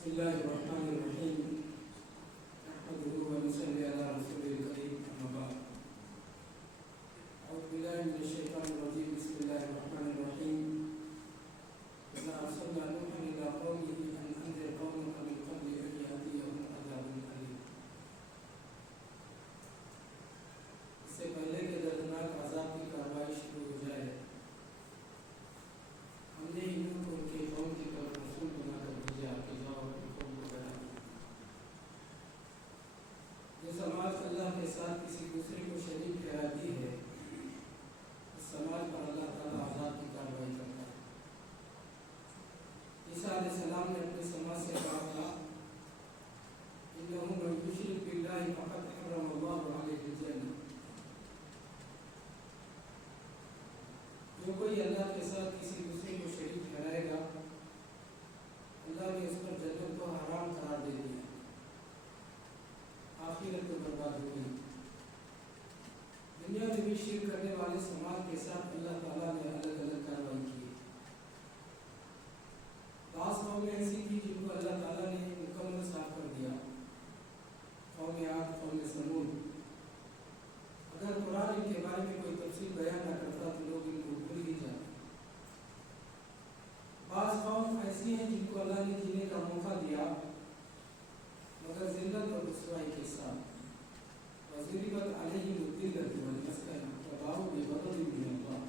بسم الله الرحمن الرحيم نحمده ونصلي على رسوله الكريم أما بعد أعوذ بالله من الشيطان الرجيم بسم الله الرحمن الرحيم إنا أرسلنا نوحا إلى قومه أن أنذر قومك من قبل أن يأتيهم عذاب أليم. اس سے پہلے کہ دردناک عذاب کی کارروائی شروع ہو جائے ہم نے انہوں کو ان کے قوم کی طرف رسول بنا کر بھیجا کہ جاؤ اپنی قوم کو بنا. جو سماج اللہ کے ساتھ کسی دوسرے کو شریک ٹھہراتی ہے اس سماج پر اللہ تعالیٰ عذاب کی کارروائی کرتا ہے. عیسیٰ علیہ السلام نے اپنے سماج سے کہا تھا إنه من يشرك بالله فقد حرم الله عليه الجنة. جو کوئی اللہ کے ساتھ کسی دوسرے کو شریک ٹھہرائے گا اللہ نے اس پر جنت کو حرام قرار دے دیا. آخرت کو برباد ہو گئی. دنیا میں بھی شرک کرنے والے سماج کے ساتھ اللہ تعالیٰ نے الگ الگ کارروائی کی. بعض قومیں ایسی تھی جن کو اللہ تعالیٰ نے مکمل صاف کر دیا. قوم عاد، قوم ثمود. اگر قرآن ان کے بارے میں کوئی تفصیل بیان نہ کرتا تو لوگ ان کو بھول ہی جاتے. بعض قوم ایسی ہیں جن کو اللہ نے جینے کا موقع دیا مگر ذلت اور رسوائی کے ساتھ. وَضُرِبَتْ عَلَيْهِمُ الذِّلَّةُ وَالْمَسْكَنَةُ وَبَاءُوا بِغَضَبٍ مِّنَ اللَّهِ.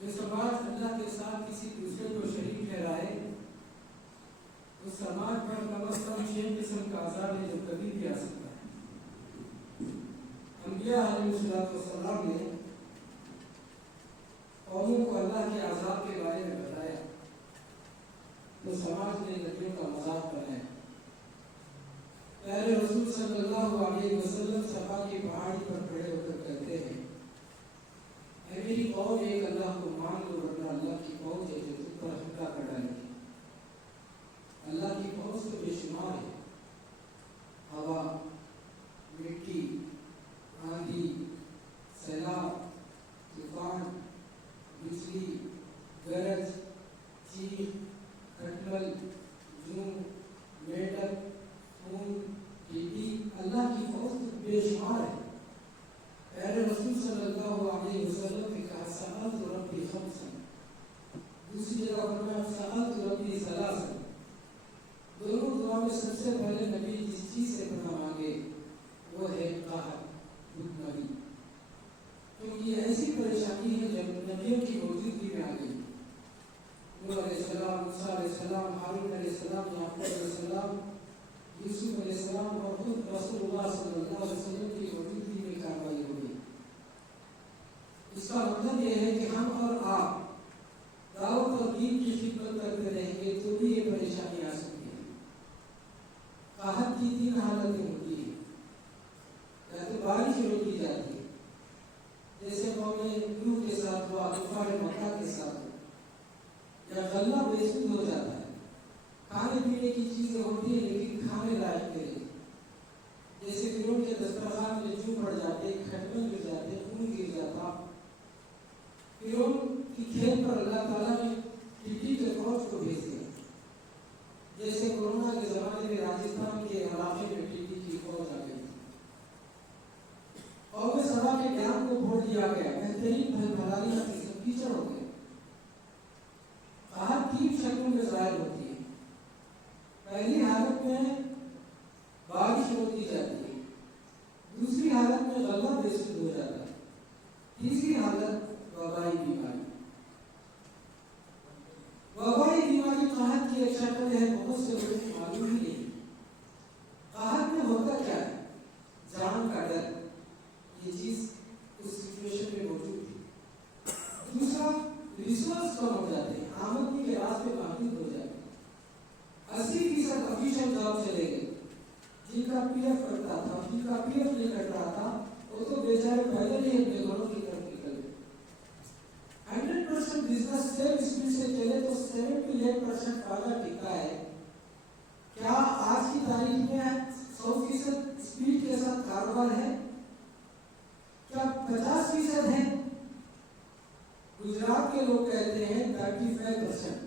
جو سماج اللہ کے ساتھ کسی دوسرے کو شریک ٹھہرائے اس سماج پر کم از کم 6 قسم کا عذاب ہے جو کبھی بھی آ سکتا ہے. انبیاء علیہ السلام نے قوموں کو اللہ کے عذاب کے بارے میں بتایا تو سماج نے نبیوں کا مذاق بنایا. پیارے رسول صلی اللہ علیہ وسلم صفا کی پہاڑی پر کھڑے ہو کر کہتے ہیں اے میری قوم ایک اللہ کو مان لو ورنہ اللہ کی فوج ہے جو تم پر حملہ کر ڈالے گی. اللہ کی فوج تو بے شمار ہے. ہوا، مٹی، آندھی، سیلاب، طوفان، بجلی، گرج، چیخ، کھٹمل، جون، میٹل، خون، ٹیڈی، اللہ کی فوج تو بے شمار ہے. پیارے رسول صلی اللہ علیہ وسلم نے کہا سألت ربی خمسا. دوسری جگہ فرمایا سألت ربی ثلاثا. دونوں دعا میں سب سے پہلے نبی جس چیز سے پناہ مانگے وہ ہے قہر، بھوکمری. کیونکہ یہ ایسی پریشانی ہے جب نبیوں کی موجودگی میں آ گئی. نوح علیہ السلام، موسیٰ علیہ السلام، ہارون علیہ السلام، یعقوب علیہ السلام، یوسف علیہ السلام اور خود رسول اللہ صلی اللہ علیہ وسلم کی موجودگی میں کارروائی ہو گئی. اس کا مطلب یہ ہے کہ ہم اور آپ دعوت اور دین کی خدمت کرتے رہیں گے تو بھی یہ پریشانی آ سکتی ہے. قحط کی 3 حالتیں ہوتی ہیں. یا تو بارش روک دی جاتی ہے جیسے قوم نوح کے ساتھ ہوا، کفار مکہ کے ساتھ ہوا. یا غلہ بےسود ہو جاتا ہے. کھانے پینے کی چیزیں ہوتی ہیں لیکن کھانے لائق نہیں. جیسے فرعون کے دسترخوان میں جو پڑ جاتے، کھٹمل گر جاتے، خون گر جاتا. فرعون کی کھیل پر اللہ تعالیٰ نے ٹڈی کے فوج کو بھیج دیا. جیسے کورونا کے زمانے میں راجستھان کے علاقے میں ٹڈی کی فوج آ گئی. قوم سبا کے ڈیم کو پھوڑ دیا گیا. بہترین بھلالیاں کی سب کیچڑ ہو گئے. قحط 3 شکلوں میں ظاہر ہوتی ہے. پہلی حالت میں بارش روک دی جاتی ہے. دوسری حالت میں غلہ بےسود ہو جاتا ہے. تیسری حالت وبائی بیماری. وبائی بیماری قحط کی ایک شکل ہے. بہت سے لوگوں کو معلوم ہی نہیں. قحط میں ہوتا کیا ہے؟ جان کا ڈر. یہ چیز اس سچویشن میں موجود تھی. دوسرا، ریسورس کم ہو جاتے ہیں، آمدنی کے راستے محدود ہو جاتے ہیں. 80% آفیشل جاب چلے گئے. جن کا پی ایف کٹتا تھا، جن کا پی ایف نہیں کٹ رہا تھا وہ تو بیچارے پیدل ہی اپنے گھروں کی طرف نکل گئے. 100% بزنس سیم اسپیڈ سے چلے تو 78% فائدہ ٹکا ہے. کیا آج کی تاریخ میں 100% اسپیڈ کے ساتھ کاروبار ہے؟ کیا 50% ہے؟ گجرات کے لوگ کہتے ہیں 35%.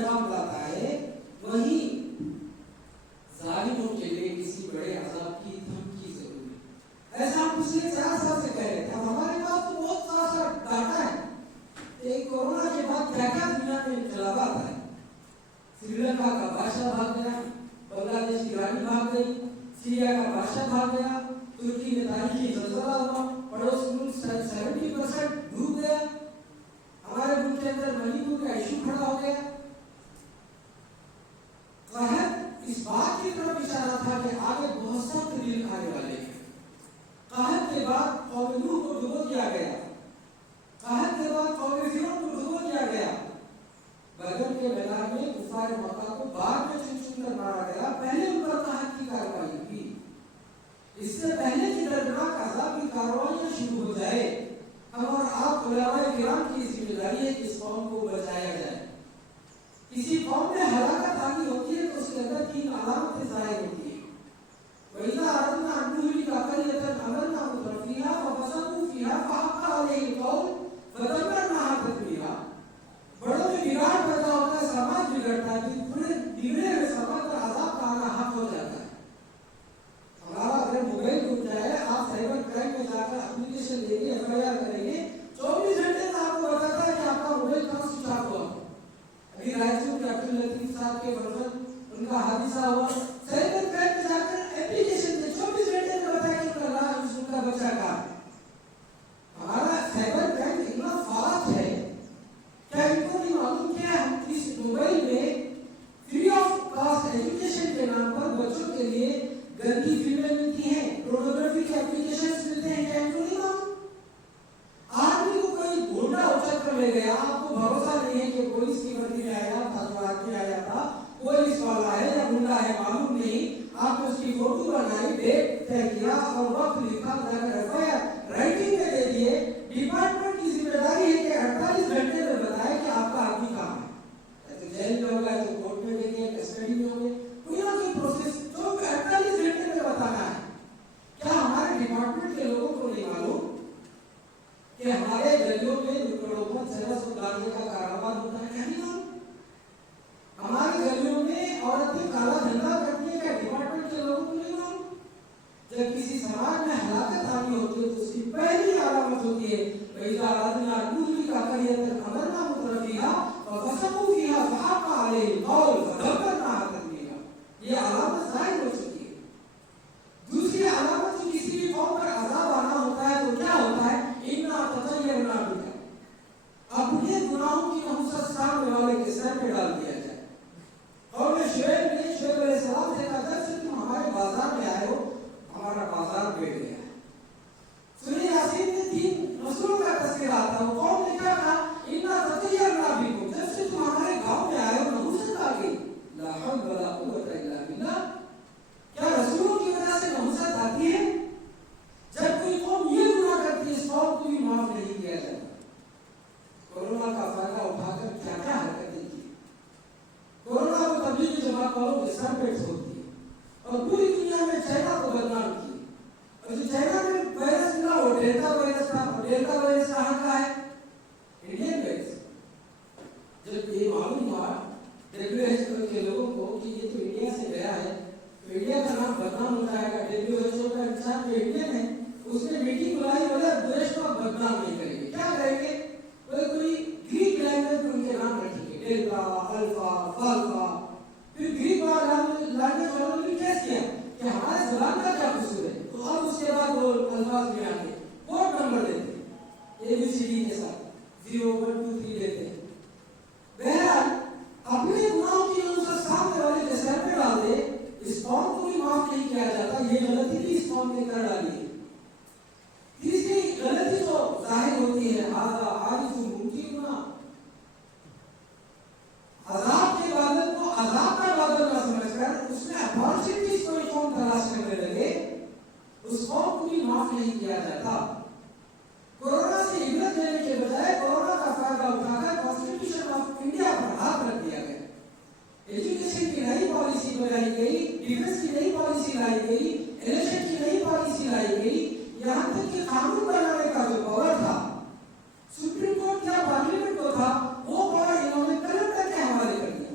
پیغام لاتا ہے وہیں ظالموں کے لیے کسی بڑے عذاب کی دھمکی ضروری ہے. ایسا ہم پچھلے 4 سال سے کہہ رہے تھے. ہمارے پاس تو بہت سارا ڈاٹا ہے. کورونا کے بعد کیا کیا دنیا میں انقلابات آئے. سری لنکا کا بادشاہ بھاگ گیا, بنگلہ دیش کی رانی بھاگ گئی, سیریا کا بادشاہ بھاگ گیا, ترکی میں تاریخی زلزلہ ہوا, پڑوس ملک 70% ڈوب گیا, ہمارے ملک کے اندر منی پور کا ایشو کھڑا ہو گیا. قحط اس بات کی طرف اشارہ تھا کہ آگے بہت سخت دن آنے والے ہیں. قحط کے بعد قوم نوح کو ڈبو دیا گیا, قحط کے بعد قوم فرعون کو ڈبو دیا گیا. بدر کے میدان میں کفار مکہ کو بعد میں چن چن کر مارا گیا, پہلے ان پر قحط کی کارروائی ہوئی. اس سے پہلے کی دردناک عذاب کی کارروائیاں شروع ہو جائے. ہم اور آپ علماء کرام کی ذمہ داری ہے کہ اس قوم کو بچایا جائے. کسی قوم میں ہلاکت آنی ہوتی ہے تو اس کے اندر 3 علامتیں ظاہر ہوتی ہیں. وَإِذَا أَرَدْنَا أَن نُهْلِكَ قَرْيَةً أَمَرْنَا مُتْرَفِيهَا فَفَسَقُوا فِيهَا فَحَقَّ عَلَيْهِمُ الْقَوْلُ فَدَمَّرْنَاهَا تَدْمِيرًا. بڑوں میں بگاڑ پیدا ہوتا ہے, سماج بگڑتا ہے, پورے بگڑے ہوئے سماج پر عذاب کا آنا حق ہو جاتا ہے. ہمارا اگر موبائل ٹوٹ جائے, آپ سائبر کرائم میں جا کر اپلیکیشن دیں گے, FIR کریں گے, 24 گھنٹے میں آپ کو بتاتا ہے کہ آپ کا موبائل کہاں سوئچ آف ہوا. ابھی رائچور کے عبد اللطیف صاحب کے فرزند ان کا حادثہ ہوا, سائبر کرائم میں جا کر اپلیکیشن دیں, 24 گھنٹے میں بتایا کہ ان کا بچہ کہاں ہے. ہمارا سائبر کرائم اتنا فاسٹ ہے, کیا ان کو نہیں معلوم کہ ہم اس موبائل میں فری آف کاسٹ ایجوکیشن کے نام پر بچوں کے لیے گندی فلمیں ملتی ہیں, پورنوگرافی کے اپلیکیشنز ملتے ہیں, کیا ان کو نہیں معلوم. آدمی کو کوئی گھوڑا اچک کر لے گیا, آپ کو بھروسہ نہیں ہے کہ پولیس کی وردی میں آیا تھا, جو آدمی آیا تھا پولیس والا ہے یا گنڈا ہے معلوم نہیں. آپ نے اس کی فوٹو بنائی, ڈیٹ طے کیا اور وقت لکھا, FIR رائٹنگ میں دے دیے. ڈپارٹمنٹ کی ذمہ داری ہے کہ 48 گھنٹے میں بتائے کہ آپ کا آدمی کہاں ہے. تو جیل میں ہوگا, تو کورٹ میں دیں گے, کسٹڈی میں ہوں گے, کوئی نہ کوئی پروسیس جو 48 گھنٹے میں بتانا ہے. کیا ہمارے ڈپارٹمنٹ کے لوگوں کو نہیں معلوم کہ ہمارے گلیوں میں نکڑوں پر زرس ڈالنے کا کاروبار ہوتا ہے؟ کیا نہیں معلوم. ہمارے گلیوں میں عورتیں کالا دھندا کرتی ہیں, کیا ڈپارٹمنٹ کے لوگوں کو نہیں معلوم. جب کسی سماج میں ہلاکت آنی ہوتی ہے تو اس کی پہلی علامت ہوتی ہے وَإِذَا أَرَدْنَا أَن نُهْلِكَ قَرْيَةً أَمَرْنَا مُتْرَفِيهَا فَفَسَقُوا فِيهَا فَحَقَّ عَلَيْهِمُ الْقَوْلُ فَدَمَّرْنَاهَا تَدْمِيرًا. یہ علامت ظاہر ہو چکی ہے. دوسری علامت جو کسی بھی قوم پر عذاب آنا ہوتا ہے تو کیا ہوتا ہے, إِنَّا تَطَيَّرْنَا بِكَ. اپنے گناہوں کی نحوست سامنے والے کے سر پہ ڈال دیا جائے. قوم شعیب علیہ السلام سے کہا, جب سے تم ہمارے بازار میں آئے ہو ہمارا بازار بیٹھ گیا ہے. سورہ یاسین میں 3 رسولوں کا تذکرہ آتا ہے. وہ قوم نے کیا کہا, إِنَّا تَطَيَّرْنَا بِكُمْ. جب سے تم ہمارے گاؤں میں آئے ہو نحوست آ گئی. لا حول ولا قوة إلا بالله. کیا رسولوں کی وجہ سے نحوست آتی ہے؟ جب کوئی قوم یہ گناہ کرتی ہے, اس قوم کو بھی معاف نہیں کیا جاتا. کورونا کا فائدہ اٹھا کر کیا کیا حرکتیں کی. کورونا کو تبلیغی جماعت والوں کے سر پہ چھوڑ دی اور پوری دنیا میں چائنا کو بدنام کی. اور جو چائنا میں وائرس ملا وہ ڈیلٹا وائرس تھا. ڈیلٹا وائرس کہاں کا ہے؟ Indian virus. جب یہ معلوم ہوا WHO کے لوگوں کو کہ یہ تو انڈیا سے گیا ہے, تو انڈیا کا نام بدنام ہو جائے گا. WHO کا انچارج جو انڈین ہے اس نے میٹنگ بلائی, بولے دیش کو بدنام نہیں کریں گے. کیا کریں گے؟ کوئی گریک لینگویج میں ان کے نام رکھیں گے, ڈیلٹا, الفا, فالفا. پھر گریک لینگویج والوں نے کیس کیا کہ ہمارے زبان کا کیا قصور ہے, تو اب اس کے بعد وہ الفاظ میں آتے کوڈ نمبر دیتے ہیں ABCD کے ساتھ 0 1 2 3 دیتے ہیں. بہرحال اپنے گناہوں کی نحوست سامنے والے کے سر پہ ڈال دے, اس قوم کو بھی معاف نہیں کیا جاتا. یہ غلطی بھی اس قوم نے کر ڈالی ہے. تیسری غلطی جو ظاہر ہوتی ہے, هذا عارض ممکن. عذاب کے بادل کو عذاب کا بادل نہ سمجھ کر اس میں اپارچونیٹیز کوئی قوم تلاش کرنے لگے, اس قوم کو بھی معاف نہیں کیا جاتا. کورونا سے عبرت لینے کے بجائے کورونا کا فائدہ اٹھا کر کانسٹیٹیوشن آف انڈیا پر ہاتھ رکھ دیا گیا. ایجوکیشن کی نئی پالیسی بنائی گئی, ڈیفنس کی نئی پالیسی لائی گئی, الیکشن کی نئی پالیسی لائی گئی. یہاں تک کہ قانون بنانے کا جو پاور تھا سپریم کورٹ یا پارلیمنٹ کو تھا, وہ پاور انہوں نے کلر کر کے حوالے کر دیا.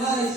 LIC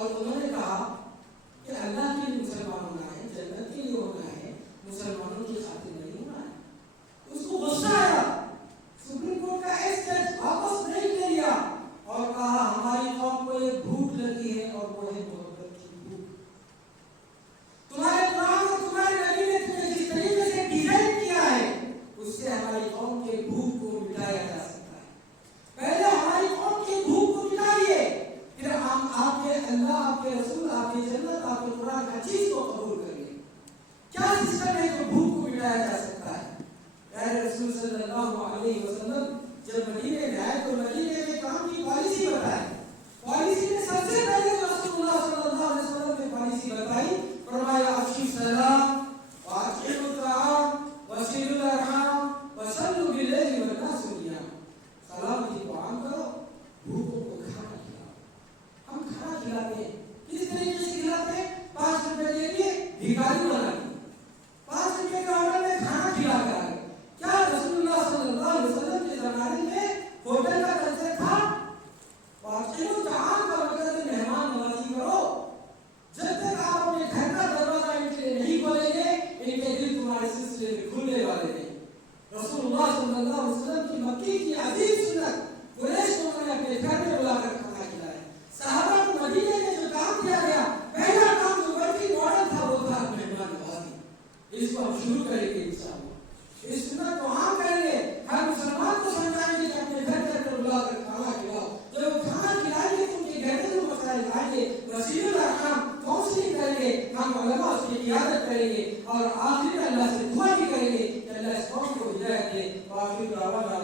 اور انہوں نے کہا کہ اللہ کے لیے مسلمان ہونا ہے، جنت کے لیے ہونا ہے، مسلمانوں کی خاطر نہیں ہونا ہے۔ اس کو غصہ آیا، سپریم کورٹ کا ایک جج واپس نہیں لے لیا اور کہا ہماری قوم کو ایک بھوک لگی ہے اور وہ ہے محبت کی بھوک۔ تمہارے قرآن اور تمہارے نبی نے تمہیں جس طریقے سے ڈیزائن کیا ہے اس سے ہماری قوم کے بھوک کو مٹایا جا سکتا ہے۔ پہلے ہماری قوم کی بھوک کو مٹائیے، پھر ہم آپ کے اللہ، آپ کے رسول، آپ کی جنت، آپ کے قرآن کا چیز کو قبول کریں۔ کیا سسٹم ہے جو بھوک کو مٹایا جا سکتا ہے؟ پیارے رسول صلی اللہ علیہ وسلم جب مدینے میں آئے تو مدینے میں کام کی پالیسی بتائی۔ پالیسی میں سب سے پہلے رسول اللہ صلی اللہ علیہ وسلم نے پالیسی بتائی، فرمایا افشوا السلام واطعموا الطعام وصلوا الارحام وصلوا باللیل والناس نیام۔ سلامتی کو عام کرو، بھوکوں کو کھانا کھلاؤ۔ ہم کھانا کھلاتے ہیں، کس طریقے سے کھلاتے ہیں؟ 5 روپے کے لیے بھکاری بنا کے 5 روپے کے آرڈر میں کھانا کھلا کر آ گئے۔ کیا رسول اللہ صلی اللہ علیہ وسلم کے زمانے میں ہوٹل کا کلچر تھا؟ واطعموا الطعام کا مطلب ہے مہمان نوازی کرو۔ جب تک آپ اپنے گھر کا دروازہ ان کے لیے نہیں کھولیں گے ان کے دل تمہارے سلسلے میں کھلنے والے نہیں۔ رسول اللہ صلی اللہ علیہ وسلم کی مکی کی عظیم سنت، قریش کو انہوں نے اپنے گھر میں بلا کر کھانا کھلایا۔ صحابہ کو مدینے میں جو کام دیا گیا، پہلا کام جو بڑی ماڈل تھا وہ تھا مہمان نوازی۔ اس کو ہم شروع کریں گے انشاءاللہ، اس سنت کو عام کریں گے۔ ہر مسلمان کو سمجھائیں گے کہ اپنے گھر پر بلا کر کھانا کھلاؤ۔ جب وہ کھانا کھلائیں گے تو ان کے گھر میں جو مسائل آئیں گے وسیلہ الارحام کاؤنسلنگ کریں گے، ہم علماء اس کی عیادت کریں گے اور آخر میں اللہ سے دعا بھی کریں گے کہ اللہ اس قوم کو ہدایت دے۔ وآخر دعوانا